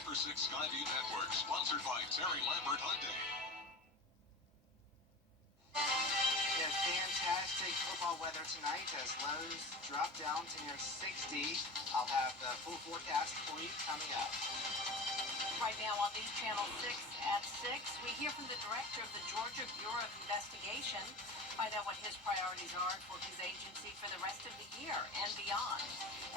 5 or 6 Skyview Network, sponsored by Terry Lambert Hyundai. We have fantastic football weather tonight as lows drop down to near 60. I'll have the full forecast for you coming up. Right now on News Channel 6 at 6, we hear from the director of the Georgia Bureau of Investigation. Find out what his priorities are for his agency for the rest of the year and beyond.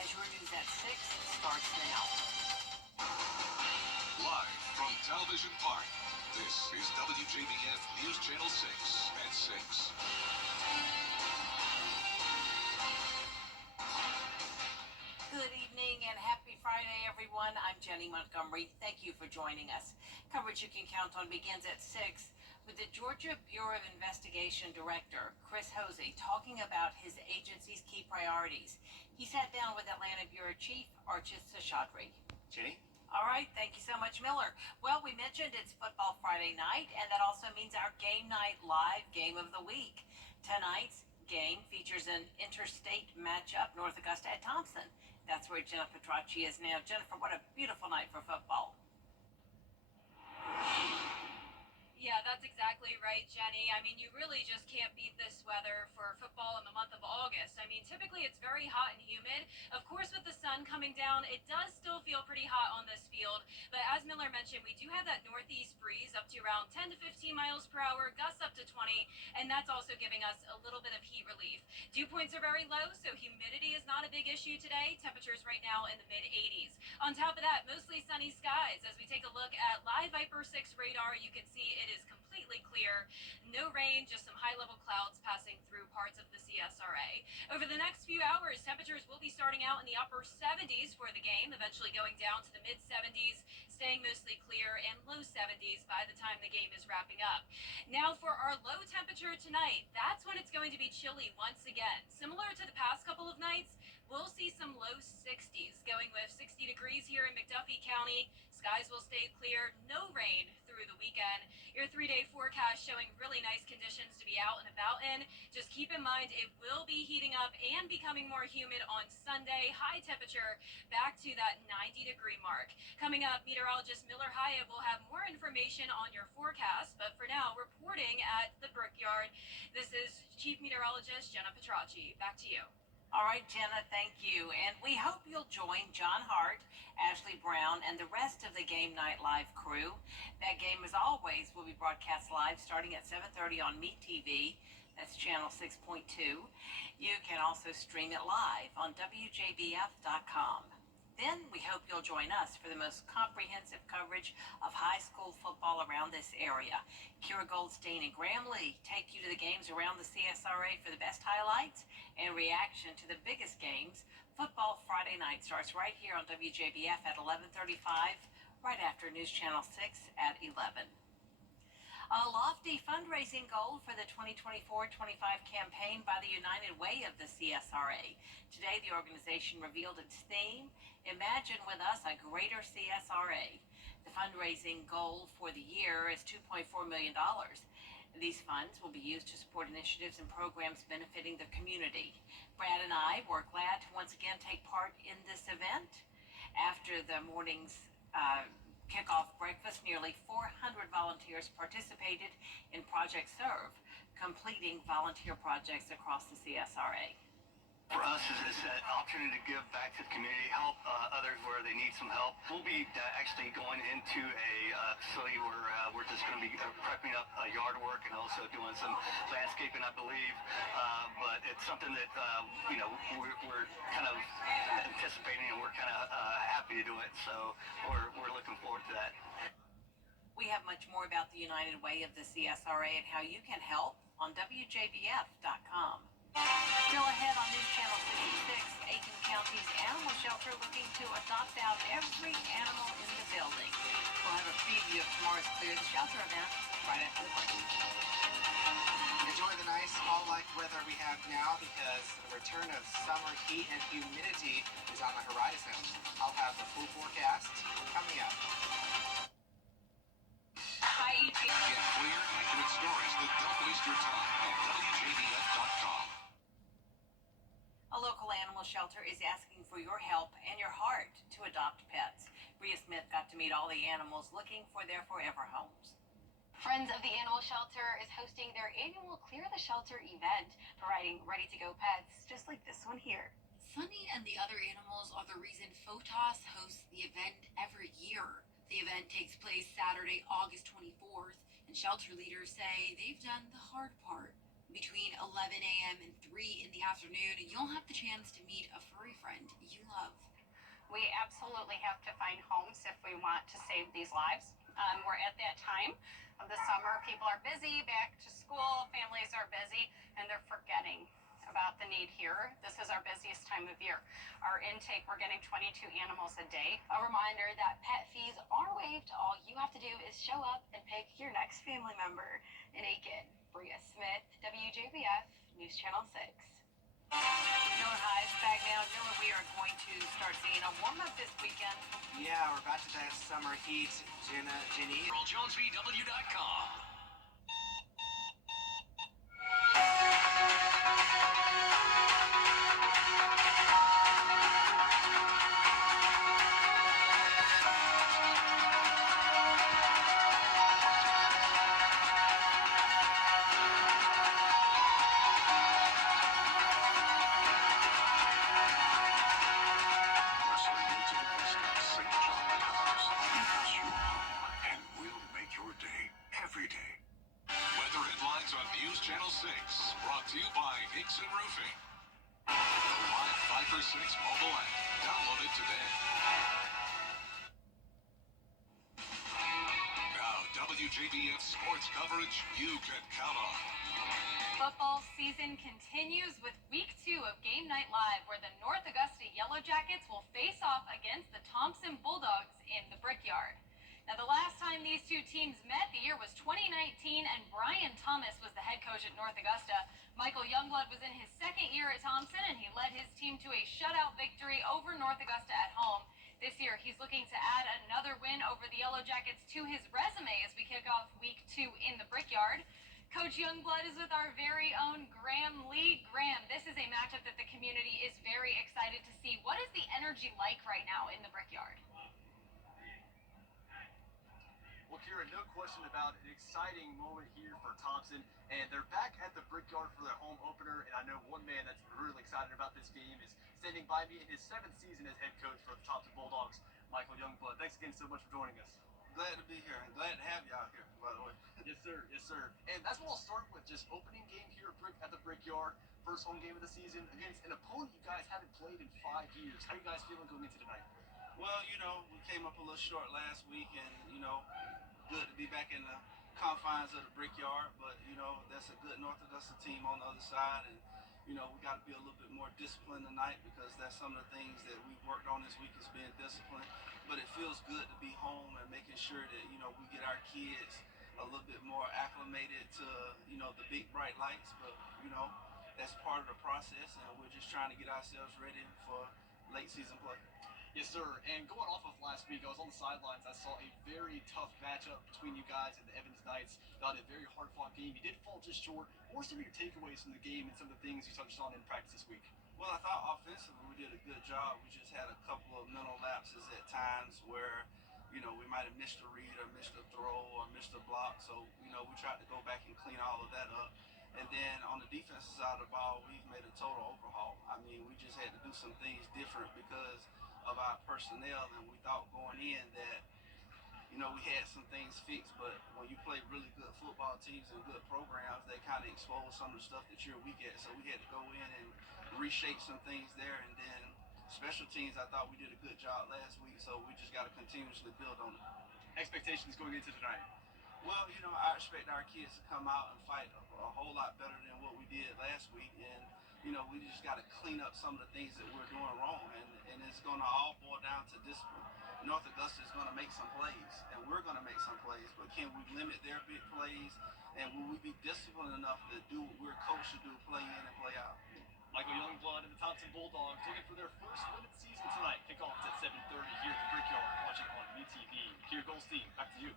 As your news at 6 starts now. Live from Television Park, this is WJBF News Channel 6 at 6. Good evening and happy Friday, everyone. I'm Jenny Montgomery. Thank you for joining us. Coverage you can count on begins at 6 with the Georgia Bureau of Investigation Director, Chris Hosey, talking about his agency's key priorities. He sat down with Atlanta Bureau Chief Archis Seshadri. Jenny? All right, thank you so much, Miller. Well, we mentioned it's Football Friday night, and that also means our Game Night Live Game of the Week. Tonight's game features an interstate matchup, North Augusta at Thompson. That's where Jennifer Petracci is now. Jennifer, what a beautiful night for football. Yeah, that's exactly right, Jenny. I mean, you really just can't beat this weather for football in the month of August. I mean, typically it's very hot and humid. Of course, with the sun coming down, it does still feel pretty hot on this field. But as Miller mentioned, we do have that northeast breeze up to around 10 to 15 miles per hour, gusts up to 20, and that's also giving us a little bit of heat relief. Dew points are very low, so humidity is not a big issue today. Temperatures right now in the mid-80s. On top of that, mostly sunny skies. As we take a look at live Viper 6 radar, you can see it is completely clear. No rain, just some high-level clouds passing through parts of the CSRA. Over the next few hours, temperatures will be starting out in the upper 70s for the game, eventually going down to the mid-70s, staying mostly clear, and low 70s by the time the game is wrapping up. Now for our low temperature tonight, that's when it's going to be chilly once again. Similar to the past couple of nights, we'll see some low 60s, going with 60 degrees here in McDuffie County. Skies will stay clear, no rain through the weekend. Your 3-day forecast showing really nice conditions to be out and about in. Just keep in mind it will be heating up and becoming more humid on Sunday. High temperature back to that 90-degree mark. Coming up, meteorologist Miller Hyatt will have more information on your forecast, but for now, reporting at the Brickyard, this is Chief Meteorologist Jenna Petracci. Back to you. All right, Jenna, thank you. And we hope you'll join John Hart, Ashley Brown, and the rest of the Game Night Live crew. That game, as always, will be broadcast live starting at 7:30 on MeTV. That's channel 6.2. You can also stream it live on WJBF.com. Then we hope you'll join us for the most comprehensive coverage of high school football around this area. Kira Goldstein and Graham Lee take you to the games around the CSRA for the best highlights and reaction to the biggest games. Football Friday night starts right here on WJBF at 11:35, right after News Channel 6 at 11. A lofty fundraising goal for the 2024-25 campaign by the United Way of the CSRA. Today, the organization revealed its theme, Imagine with Us a Greater CSRA. The fundraising goal for the year is $2.4 million. These funds will be used to support initiatives and programs benefiting the community. Brad and I were glad to once again take part in this event. After the morning's kickoff breakfast, nearly 400 volunteers participated in Project Serve, completing volunteer projects across the CSRA. For us, it's an opportunity to give back to the community, help others where they need some help. We'll be actually going into a facility where we're just going to be prepping up yard work and also doing some landscaping, I believe. But it's something that, we're kind of anticipating and we're kind of happy to do it. So we're looking forward to that. We have much more about the United Way of the CSRA and how you can help on WJBF.com. Still ahead on News Channel 66, Aiken County's animal shelter looking to adopt out every animal in the building. We'll have a preview of tomorrow's Clear the Shelter event right after the break. Enjoy the nice fall-like weather we have now because the return of summer heat and humidity is on the horizon. I'll have the full forecast coming up. Get clear, accurate stories that don't waste your time at WJBF.com. A local animal shelter is asking for your help and your heart to adopt pets. Bria Smith got to meet all the animals looking for their forever homes. Friends of the Animal Shelter is hosting their annual Clear the Shelter event, providing ready-to-go pets just like this one here. Sunny and the other animals are the reason FOTOS hosts the event every year. The event takes place Saturday, August 24th, and shelter leaders say they've done the hard part. Between 11 a.m. and 3 in the afternoon, you'll have the chance to meet a furry friend you love. We absolutely have to find homes if we want to save these lives. We're at that time of the summer. People are busy, back to school, families are busy, and they're forgetting about the need here. This is our busiest time of year. Our intake, we're getting 22 animals a day. A reminder that pet fees are waived. All you have to do is show up and pick your next family member. In Aiken, Bria Smith, WJBF, News Channel 6. Knowing highs back now, knowing we are going to start seeing a warm-up this weekend. Yeah, we're about to have summer heat. Jenny. JonesVW.com. Wrestling into the best of St. John Towers. Give us your home, and we'll make your day every day. Weather headlines on News Channel 6, brought to you by Nixon Roofing. The Live 5 for 6 mobile app. Download it today. Now, WJBF sports coverage you can count on. Football season continues with week 2 of Game Night Live, where the North Augusta Yellow Jackets will face off against the Thompson Bulldogs in the Brickyard. Now, the last time these two teams met, the year was 2019, and Brian Thomas was the head coach at North Augusta. Michael Youngblood was in his second year at Thompson, and he led his team to a shutout victory over North Augusta at home. This year, he's looking to add another win over the Yellow Jackets to his resume as we kick off week 2 in the Brickyard. Coach Youngblood is with our very own Graham Lee. Graham, this is a matchup that the community is very excited to see. What is the energy like right now in the Brickyard? Well, Kira, no question about an exciting moment here for Thompson, and they're back at the Brickyard for their home opener, and I know one man that's really excited about this game is standing by me in his 7th season as head coach for the Thompson Bulldogs, Michael Youngblood. Thanks again so much for joining us. Glad to be here, and glad to have y'all here, by the way. Yes, sir. Yes, sir. And that's what I'll start with, just opening game here at the Brickyard, first home game of the season against an opponent you guys haven't played in 5 years. How are you guys feeling going into tonight? Well, we came up a little short last week, and, good to be back in the confines of the Brickyard, but, that's a good North Augusta team on the other side, and, we got to be a little bit more disciplined tonight because that's some of the things that we've worked on this week is being disciplined. But it feels good to be home and making sure that, we get our kids a little bit more acclimated to, the big bright lights. But, that's part of the process, and we're just trying to get ourselves ready for late season play. Yes, sir. And going off of last week, I was on the sidelines. I saw a very tough matchup between you guys and the Evans Knights. A very hard-fought game. You did fall just short. What were some of your takeaways from the game and some of the things you touched on in practice this week? Well, I thought offensively we did a good job. We just had a couple of mental lapses at times where, we might have missed a read or missed a throw or missed a block. So, we tried to go back and clean all of that up. And then on the defensive side of the ball, we've made a total overhaul. I mean, we just had to do some things different because of our personnel, and we thought going in that, we had some things fixed, but when you play really good football teams and good programs, they kind of expose some of the stuff that you're weak at. So we had to go in and reshape some things there, and then special teams, I thought we did a good job last week, so we just got to continuously build on it. Expectations going into tonight? Well, I expect our kids to come out and fight a whole lot better than what we did last week, and we just got to clean up some of the things that we're doing wrong, and it's going to all boil down to discipline. North Augusta is going to make some plays, and we're going to make some plays, but can we limit their big plays, and will we be disciplined enough to do what we're coached to do, play in and play out? Michael Youngblood and the Thompson Bulldogs looking for their first win of the season tonight. Kickoff at 7:30 here at the Brickyard, watching on UTV. Kier Goldstein, back to you.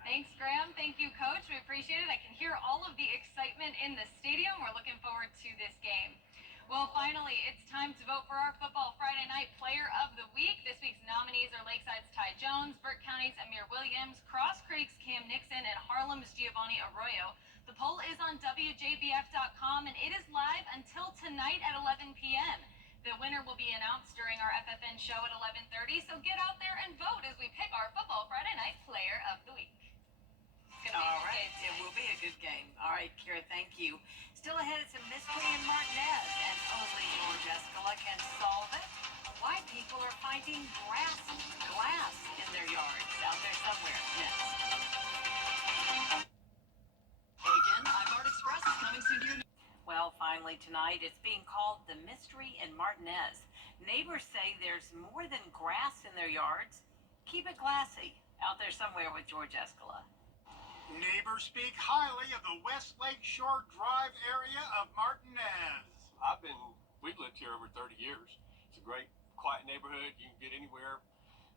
Thanks, Graham. Thank you, Coach. We appreciate it. I can hear all of the excitement in the stadium. We're looking forward to this game. Well, finally, it's time to vote for our Football Friday Night Player of the Week. This week's nominees are Lakeside's Ty Jones, Burke County's Amir Williams, Cross Creek's Cam Nixon, and Harlem's Giovanni Arroyo. The poll is on WJBF.com, and it is live until tonight at 11 p.m. The winner will be announced during our FFN show at 11:30, so get out there and vote as we pick our Football Friday Night Player of the Week. All right, it will be a good game. All right, Kira, thank you. Still ahead, it's a mystery in Martinez, and only George Escala can solve it. Why people are finding glass in their yards out there somewhere. Next. Hey again, iMart Express is coming soon to your... Well, finally tonight, it's being called the mystery in Martinez. Neighbors say there's more than grass in their yards. Keep it glassy out there somewhere with George Escala. Neighbors speak highly of the West Lake Shore Drive area of Martinez. We've lived here over 30 years. It's a great, quiet neighborhood. You can get anywhere,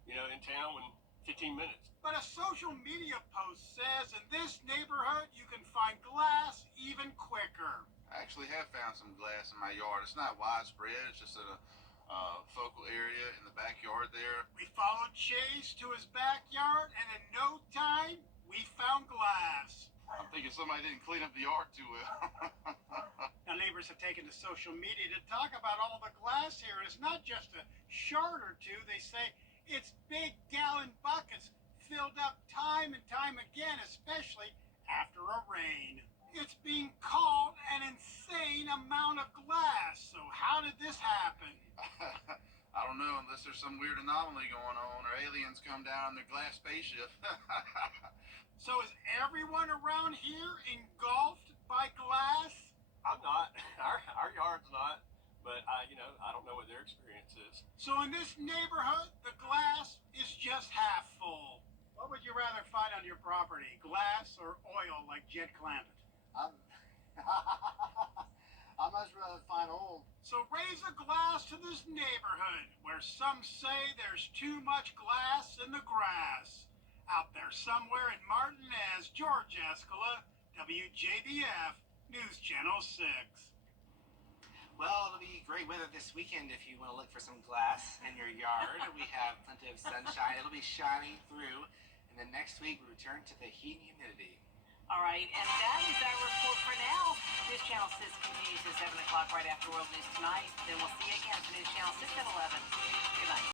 in town in 15 minutes. But a social media post says in this neighborhood you can find glass even quicker. I actually have found some glass in my yard. It's not widespread. It's just in a focal area in the backyard there. We followed Chase to his backyard, and in no time, we found glass. I'm thinking somebody didn't clean up the yard too well. Now, neighbors have taken to social media to talk about all the glass here. And it's not just a shard or two. They say it's big gallon buckets filled up time and time again, especially after a rain. It's being called an insane amount of glass. So how did this happen? I don't know, unless there's some weird anomaly going on or aliens come down in their glass spaceship. So is everyone around here engulfed by glass? I'm not. Our yard's not. But I don't know what their experience is. So in this neighborhood, the glass is just half full. What would you rather find on your property, glass or oil like Jed Clampett? I'd much rather find oil. So raise a glass to this neighborhood where some say there's too much glass in the grass. Out there somewhere in Martinez, George Escala, WJBF, News Channel 6. Well, it'll be great weather this weekend if you want to look for some glass in your yard. We have plenty of sunshine. It'll be shining through. And then next week, we return to the heat and humidity. All right, and that is our report for now. News Channel 6 continues at 7 o'clock right after World News Tonight. Then we'll see you again for News Channel 6 at 11. Good night.